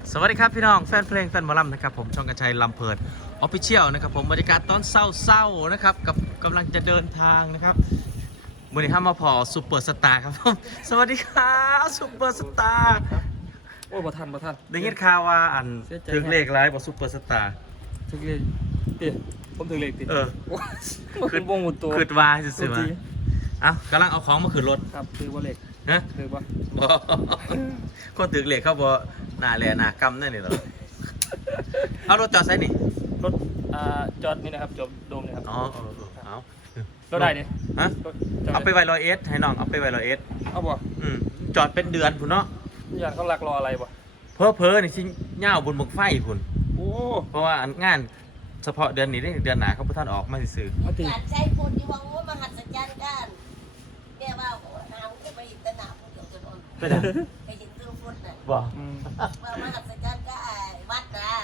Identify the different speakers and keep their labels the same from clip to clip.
Speaker 1: สวัสดีครับพี่น้องแฟนเพลงแฟนหมอลำนะครับผมช่องกระชัยลำเพลินออฟฟิเชียลนะครับผมบรรยากาศตอนเศร้าๆนะครับกับกำลังจะเดินทางนะครับวันนี้ข้ามาพอซูเปอร์สตาร์ครับผมสวัสดีครับซูเปอร์สตาร์
Speaker 2: โอ้ยบ่ทัน
Speaker 1: ได้ยินข่าวว่าอันถึงเลขไรบอกซูเปอร์สตาร์
Speaker 2: ถึงเลขติผมถึงเลขติ
Speaker 1: ขึ้น
Speaker 2: วงหมดตัว
Speaker 1: ขึ้นว่าซื่อๆมาเอ้ากำลังเอาของมาขึ้นรถ
Speaker 2: ครับคือว่าเลข
Speaker 1: นะ
Speaker 2: คือว่า
Speaker 1: บ่คนถึงเลขเขาบ่หน้าแหล่หน้ากำนั่นนี่เหรอเอารถจอดไซนี่
Speaker 2: รถจอดนี่นะครับจอดโดมนี่ครับ
Speaker 1: อ๋อเอา
Speaker 2: รถได้เนี่ย
Speaker 1: ฮะเอาไปไวรอยเอสให้น้องเอาไปไวรอยเอส
Speaker 2: เอาบ่
Speaker 1: จอดเป็นเดือนพุ่นเนาะ
Speaker 2: อย่างเขาหลักรออะไรบ่
Speaker 1: เพ้อนี่ชิเง่าบนบกไฟพุ่น
Speaker 2: โอ้
Speaker 1: เพราะว่างานเฉพาะเดือนนี้ได้เดือนหนาเขาพุทธานออกมาซื้อ
Speaker 3: การใช้คนที่ว่าโอ้มหัศจรรย์กันแม่ว่าหาวจะไปอินเตอร์นาพูดเดี๋ยวจะโดนไปยิงเครื่องฟุตน่ะ
Speaker 1: บ่
Speaker 3: ว่ามหัศจรรย์ก็วัดนะ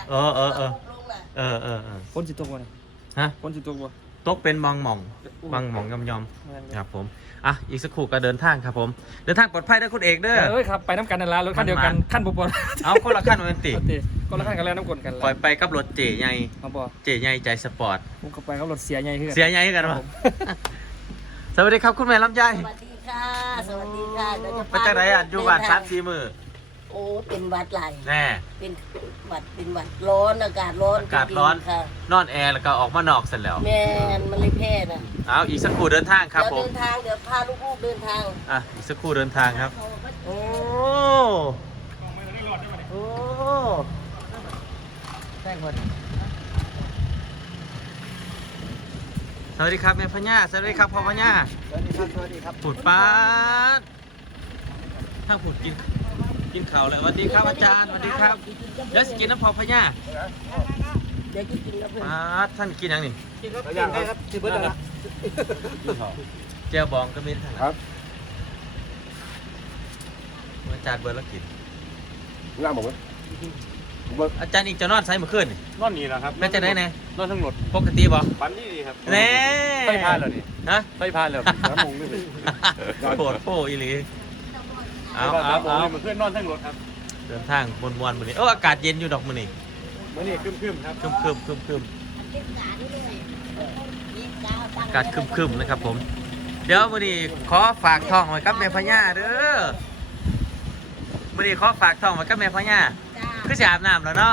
Speaker 2: คนจิตตกบ่เนี่ย
Speaker 1: ฮะ
Speaker 2: คนจิตตกบ่
Speaker 1: ตกเป็นบางหม่องยอมครับผมอ่ะอีกสักครู่ก็เดินทางครับผมเดินทางปลอดภัยได้คุณเอกเด้อ
Speaker 2: ครับไปน้ำกันนั่นละรถคันเดียวกันขั้นบุปผา
Speaker 1: เอาคนละขั้นวันติ
Speaker 2: คนละขั้นกันแล้วน้ำกลกัน
Speaker 1: ปล่อยไปกับรถเจ๋ใหญ่เจ๋ใหญ่ใจสปอร์ต
Speaker 2: ผมก็ไปกับรถเสียใหญ่ขึ้น
Speaker 1: กันวะสวัสดีครับคุณแม่ลำไย
Speaker 3: สวัสดีค่ะสวัสดีค่ะ
Speaker 1: ไปจากไหนอ่ะอยู่บ้าน3-4 มื้อ
Speaker 3: โอ้เป็นวัดไหล
Speaker 1: แน่
Speaker 3: เป็นวัดร้อนอากาศร้อน
Speaker 1: ค่ะนอนแอร์แล้วก็ออกมานอกเสร็จแล้ว
Speaker 3: แม่มันเลยแพ้น่ะ
Speaker 1: เอาอีกสักครู่เดินทางครับผม
Speaker 3: เดินทางเดี๋ยวพาลูกๆเดินทาง
Speaker 1: อีกสักครู่เดินทางครับโอ้แจ้งคนสวัสดีครับแม่พญาสวัสดีครับพ่อพญา
Speaker 2: สวัสดีครับ
Speaker 1: ผุดป้าถ้าผุดกินข่าวเลยสวัสดีครับอาจารย์สวัสดีครับเดี๋ยวกินน้ำพอพญา
Speaker 3: เดี๋ยวกินแล้วเพื่อน
Speaker 1: ท่านกินยังนี่
Speaker 2: กินครับกินเบิร์ดนะ
Speaker 1: เจียวบองก็มีท่าน
Speaker 2: ครับ
Speaker 1: อาจารย์เบิร์ดแล้วกิน
Speaker 2: งามบอกว่า
Speaker 1: อาจารย์อีกจะนอนไซส์เมื่อคืนนี่
Speaker 2: นอนนี่แหละครับ
Speaker 1: แม่จะได้ไง
Speaker 2: นอนทั้งหมด
Speaker 1: ปกติบ่
Speaker 2: ปันนี่ดีครับ
Speaker 1: เน่
Speaker 2: ไฟพานเหรอนี่
Speaker 1: ฮะ
Speaker 2: ไฟพานเหรอน้ำมงนี่เลย
Speaker 1: โผล่โผล่อีหลีเอา
Speaker 2: เพื่อนนอนทั้งรถครับ
Speaker 1: เดินทางบนวันมื้อนี้อากาศเย็นอยู่ดอกมื้อนี้
Speaker 2: ครึมครับ
Speaker 1: ครึมอากาศครึมนะครับผมเดี๋ยวมื้อนี้ขอฝากทองไว้กับแม่พญาเด้อมื้อนี้ขอฝากทองไว้กับแม่พญาคือสิอาบน้ำแล้วเนาะ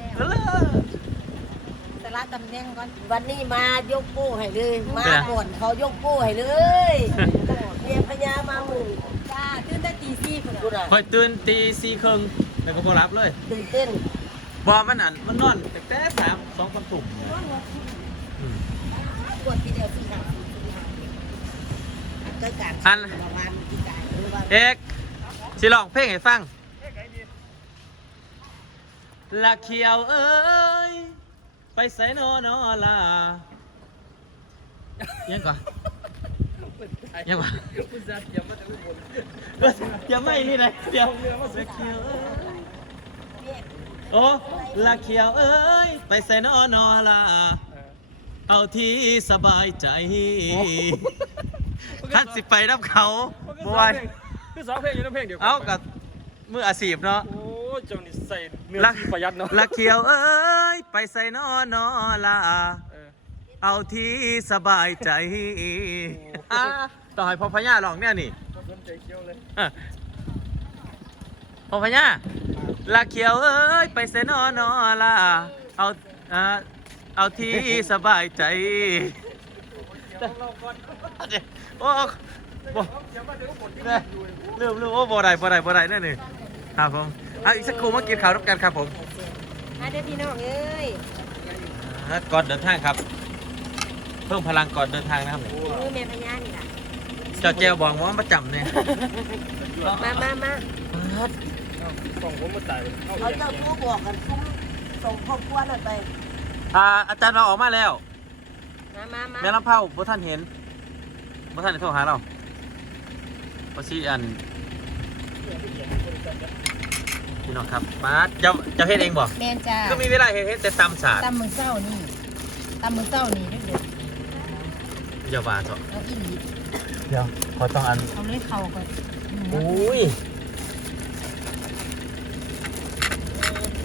Speaker 3: สละตำแหน่งก่อนวันนี้มายกโป้ให้เลยมาก่อนเขายกโป้ให้เลยเมียพญามาหมู่จ้าตื่นแต่ตี 4คน
Speaker 1: คอยตื่นตี 4:30แล้วก็บ่หลับเลย
Speaker 3: ตื่นเต้น
Speaker 1: บ่มันนอนแต่2 ทุ่ม
Speaker 3: ปวดทีเดียว4 5เกิดการประมาณที่กาย
Speaker 1: เอกสิร้องเพลงให้ฟังละเขียวเอ้ยไปใส่นอนอลายังก่อนอย่าไม่นี่เลยเดี๋ยวละเขียวโอ้ละเขียวเอ้ยไปใส่นอนอลาเอาที่สบายใจท่านสิไปรับเขาเมื่อวาน
Speaker 2: คือ2 เพลงอยู่ในเพลงเดียว
Speaker 1: เอากับมืออาชีพเนาะ
Speaker 2: โอ้เจ้านี่ใส่เนื้อประหยัดเนาะ
Speaker 1: ละเขียวเอ้ยไปใส่นอนอลาเอาที่สบายใจต่อให้พ่อพญาลองเนี่ยนี่พ่อพญาละเขียวเอ้ยไปใส่นอนอลาเอาที่สบายใจโอ้ลืมโอ้บ่ได้นั่นนี่ครับผมอีกสักครู่มากินข้าวร่วมกันครับผม
Speaker 3: เดี๋ยวพี่น้องเอ้ย
Speaker 1: ก่อนเดินทางครับเพิ่มพลังก่อนเดินทางนะครับ
Speaker 3: แม่พญานี่ล่ะ
Speaker 1: เจ้าเจียวบอกว่าประจำเนี่ย
Speaker 3: มา
Speaker 2: ส่งผมมาจ่าย
Speaker 3: เขาเจ้าผู้บอกกันซุ้มส่งครอบครัวหน่อยไป
Speaker 1: อาจารย์เราออกมาแล้ว
Speaker 3: มา
Speaker 1: แม่ลำเผาบ่ท่านเห็นโทรหาเราพอซีอันพี่น้องครับมาจะเฮ็ดเองบ่
Speaker 3: แม่จ้า
Speaker 1: ก็มีเวลาเฮ็ดแต่ตำสาด
Speaker 3: ตำมือเศร้านี่เด็ด
Speaker 1: อย่าว่าเถอะ
Speaker 3: เอาอีหลี
Speaker 1: เดี๋ยวขอต้องอัน
Speaker 3: เอาเลยเข่าก่อน
Speaker 1: อุ้ย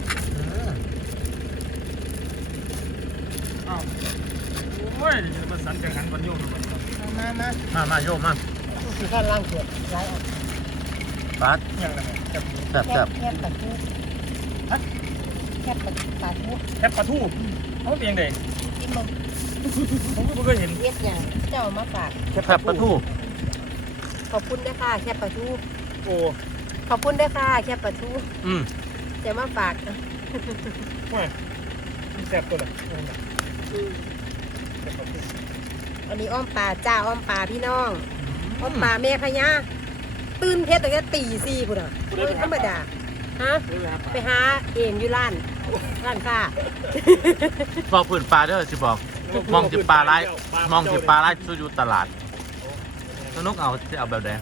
Speaker 2: ขันแข่งขันวันโยก
Speaker 1: มาโยมมา
Speaker 3: คือการล้างขวดร้าย
Speaker 1: ปัด
Speaker 2: อย่างไรแคบ
Speaker 1: แซ่บแซ่บ
Speaker 3: แคบปลาทูแคบปลาทู
Speaker 2: แคบปลาทูเขาเป็นยังไง
Speaker 3: กินบ่
Speaker 2: ผมก็ไม่เคยเห็น
Speaker 3: เฮ็ดหยังเจ้ามาฝาก
Speaker 1: แซ่บปลาทู
Speaker 3: ขอบคุณด้วยค่ะแคบปลาทู
Speaker 2: โอ้
Speaker 3: ขอบคุณด้วยค่ะแคบปลาทู
Speaker 1: อืม
Speaker 3: จะมาฝาก
Speaker 2: ไม่แซ่บตัวเลย
Speaker 3: อันนี้อ้อมปลาจ้าอ้อมปลาพี่น้องอ้อมปลาแม่พญาตื่นเพชรตั้งแต่ตีสี่พุ่นอ่ะไม่ธรรมดาฮะไปหาเองอยู่ร้านค้า
Speaker 1: บอกพื้นปลาเด้อสิบอกมองจิปลาไล่มองจิปลาไล่สู้อยู่ตลาดสนุกเอาจะเอาแบบไหน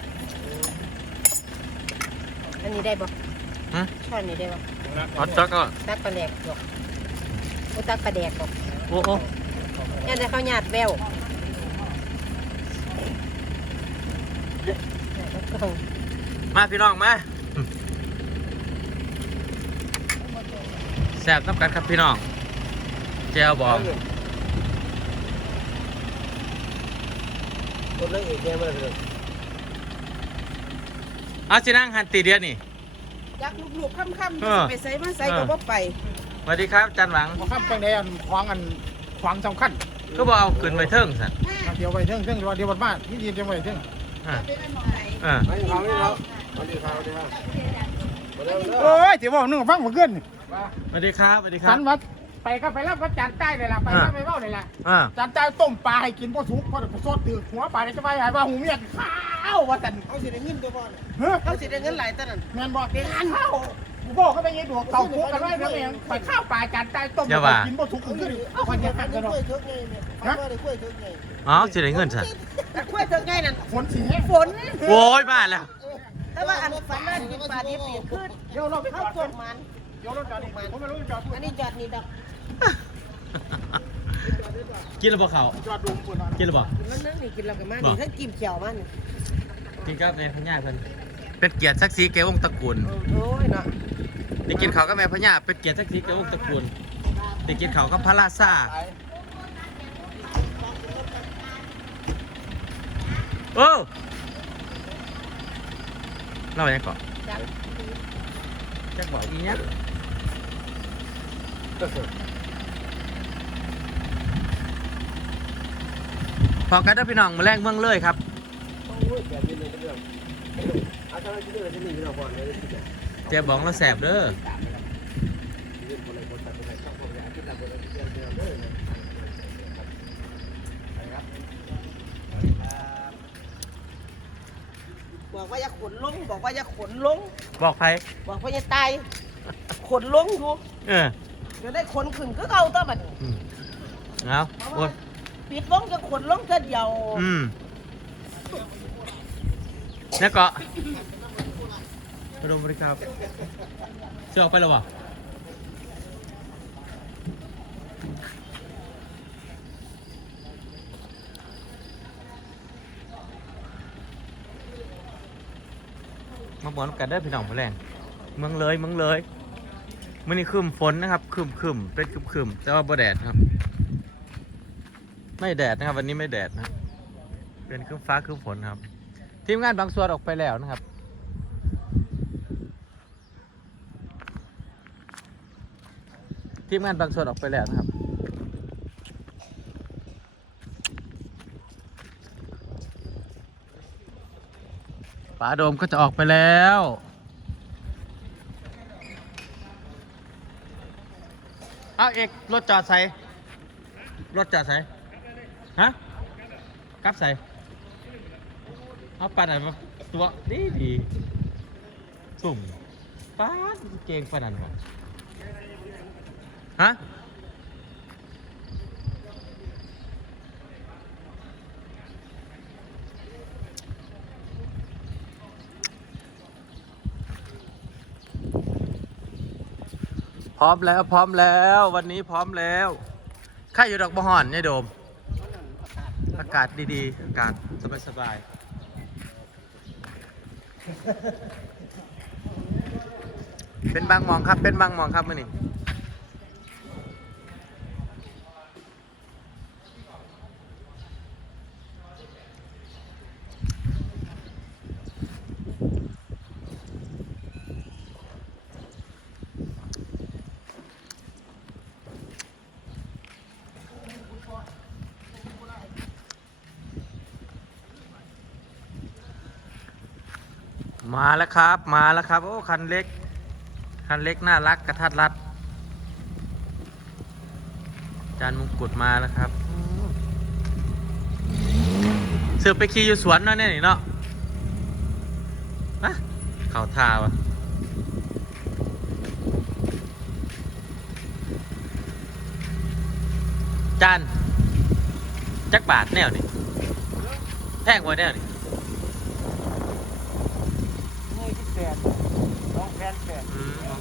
Speaker 3: อันนี้ได้บ่
Speaker 1: ฮะ
Speaker 3: ช้อนนี้ได้บ่
Speaker 1: เอาจักก็
Speaker 3: ตักปลาแดกดอกโอ้ตักปลาแดกดอก
Speaker 1: โอ้โอ้
Speaker 3: ยันได้ข้าวหยาดแวว
Speaker 1: มาพี่น้องมาแซ่บน้ำกันครับพี่น้องแจวบอง
Speaker 2: รถเล่นเอกแกมาเลย
Speaker 1: เอาสินั่งหันตีเดียวนี่
Speaker 3: ยักลูกๆค่ำ
Speaker 1: เออ
Speaker 3: ๆไปใส่มาใส่ก็บ่ไป
Speaker 1: สวัสดีครับจันหวัง
Speaker 2: พอข้ามไปในอันขวางสำคัญ
Speaker 1: ก็บอกเอาขึ้นไปเทิงสัน
Speaker 2: เดี๋ยวไปเรื่องเดี๋ยวบ้านนี่ดีเดี๋ยวไปเรื่อง
Speaker 1: อ่าอ่า
Speaker 2: ไม่เขาไม่เขาสวัสดีครับโอ้ยที่ว่านึ่งฟังมาเกิน
Speaker 1: สวัสดีครับสวัสดีครั
Speaker 2: สั
Speaker 1: บ
Speaker 2: นวัดไปก็ไปรับก็จานใต้เลยล่ะไปก็ไปเบ้าเลยล่ะ
Speaker 1: อ่า
Speaker 2: จานใต้ต้มปลาให้กินพอสุกพอสดตื่นหัวปลาจะไปหายว่าหูเมียข้าวว่าแต่
Speaker 3: เขาสิได้เงินตัวบ่
Speaker 2: เฮ้ย
Speaker 3: เขาสิได้เงินหลายตอนนั้น
Speaker 2: แมนบอกเป็นงานข้าวกูบอกเขาไปยัยดวงเขาคุกกันไว้แล้วเองไปข้าวปลาจานใต้ต้มกินพอสุกขึ้นเอาคนจะทำกันหรอฮะ
Speaker 1: อ๋อสิได้เงินสัน
Speaker 3: แต่กล้วยเถิกไงนั่น
Speaker 2: ฝนสีแห้ง
Speaker 3: ฝน
Speaker 1: โอ้ยมาแล้ว
Speaker 3: แต่ว่าอันฝันว่ากินปลาดิบนี่ขึ้น
Speaker 2: เดี๋ยวเราไปจ
Speaker 3: เข้า
Speaker 2: อด
Speaker 3: สวนมัน
Speaker 2: เดี๋ยวเราจอดผมไม่รู้จอด
Speaker 3: อันนี้จอดนี่ดอก
Speaker 1: กินหรือเปล่าเขา
Speaker 2: จอดดูคนนั้น
Speaker 1: กินหรือเปล่า
Speaker 3: มันนั่งนี่กินแล้วก็มานี่ถ้ากินเขียวมัน
Speaker 1: กินกับแม่พญาเพิ่นเป็นเกียรติศักดิ์ศรีแก่วงศ์ตระกูล
Speaker 3: โอ้ยเนาะ
Speaker 1: ได้กินข้าวกับแม่พญาเป็นเกียรติศักดิ์ศรีแก่วงศ์ตระกูลได้กินข้าวกับพระราชาโอ้เล่าอย่างก่อน
Speaker 3: จัง
Speaker 1: จะบอกอีเนี้ยพอกันเด้อพี่น้องมาแรงเมืองเลยครับเจ๊บองแล้วแสบเด้อ
Speaker 3: บอกว่าอย่าขนลงบอกว่าอย่าขนลง
Speaker 1: บอกใคร
Speaker 3: บอกว่าอย่าตายขนลงอยู่
Speaker 1: เออ
Speaker 3: จะได้ขนขึ้นก็เอาตัวมัน
Speaker 1: อืมเอาโอ้ย
Speaker 3: ปิดวงจะขนลงเท่าเดียว
Speaker 1: อืมแล้วก็ไปดูบริการเชื่อออกไปแล้ววะมาบอนกันได้อพี่น้องมาแรงเมืองเลยมื่อนี้ครึมฝนนะครับครึมเป็นครึมแต่ว่าบ่แดดครับ ไม่แดดนะครับวันนี้ไม่แดดนะครับเป็นครึ้มฟ้าครึ้มฝนครับ ทีมงานบางส่วนออกไปแล้วนะครับทีมงานบางส่วนออกไปแล้วนะครับป๋าโดมก็จะออกไปแล้วเอาเอกรถจอดใส่รถจอดใส่ฮะกลับใส่เอาปลาไหนมาตัวดีสุ่มป้าดเก่งปลาไหนวะฮะพร้อมแล้ววันนี้พร้อมแล้วข้าอยู่ดอกบะห่อนเนี่ยโดมอากาศดีๆอากาศสบายๆเป็นบางหมองครับมื่อนี้มาแล้วครับ มาแล้วครับโอ้คันเล็กน่ารักกระทัดรัดจานมงกุฎมาแล้วครับเสือไปขี่อยู่สวนเนาะเนี่ยนี่เนาะนะเขาท่าวะจานจักบาทแนวนี่แพงกว่าแนวนี่
Speaker 2: นี่ที่แปด2แผ่นแปด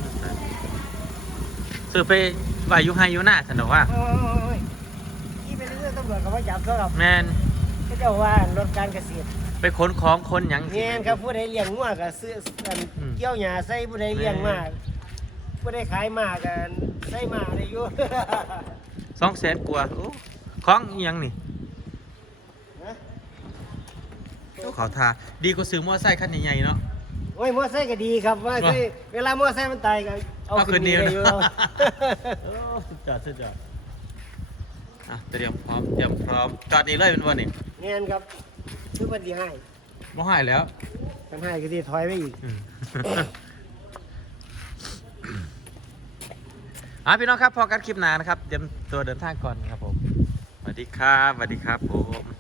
Speaker 1: ซื้อไปวายุไฮยุหน้าฉันบอกว่า
Speaker 2: โอ้ยที่เป็นเรื่องตำรวจเขาว่าจับเขาหรอก
Speaker 1: แมน
Speaker 2: เขาจะว่ารถการเกษตร
Speaker 1: ไปขนของคนหยัง
Speaker 2: เงี้ยครับผู้ใดเลี้ยงงัวก็ซื้อกันเกี่ยวหญ้าใส่ผู้ใดเลี้ยงมากผู้ใดขายมากกันใส่มาได้อยู่
Speaker 1: 200,000 กว่าโอ้ของอิหยังนี่โอ้เขาทาดีกว่าซื้อมอไซค์คันใหญ่ๆเนาะ
Speaker 2: โอ้ยมอไซค์ก็ดีครับว่าคือเวลามอไซค์มันตายก็เอา
Speaker 1: ก็คื
Speaker 2: ขึ้
Speaker 1: น
Speaker 2: น
Speaker 1: เดี
Speaker 2: ดี
Speaker 1: ยว
Speaker 2: ได้
Speaker 1: นะ
Speaker 2: อยู่
Speaker 1: โอ้สุดยอดอ่ะเตรียมพร้อมจอดนี่เลยเป็นวันนี่
Speaker 2: เงี้ยครับคือมันดีให้
Speaker 1: บ่หายแล้ว
Speaker 2: ทำให้ก็ดีถอยไปอีก
Speaker 1: พี่น้องครับพอกันคลิปหน้านะครับเตรียมตัวเดินทางก่อนนะครับผมสวัสดีครับผม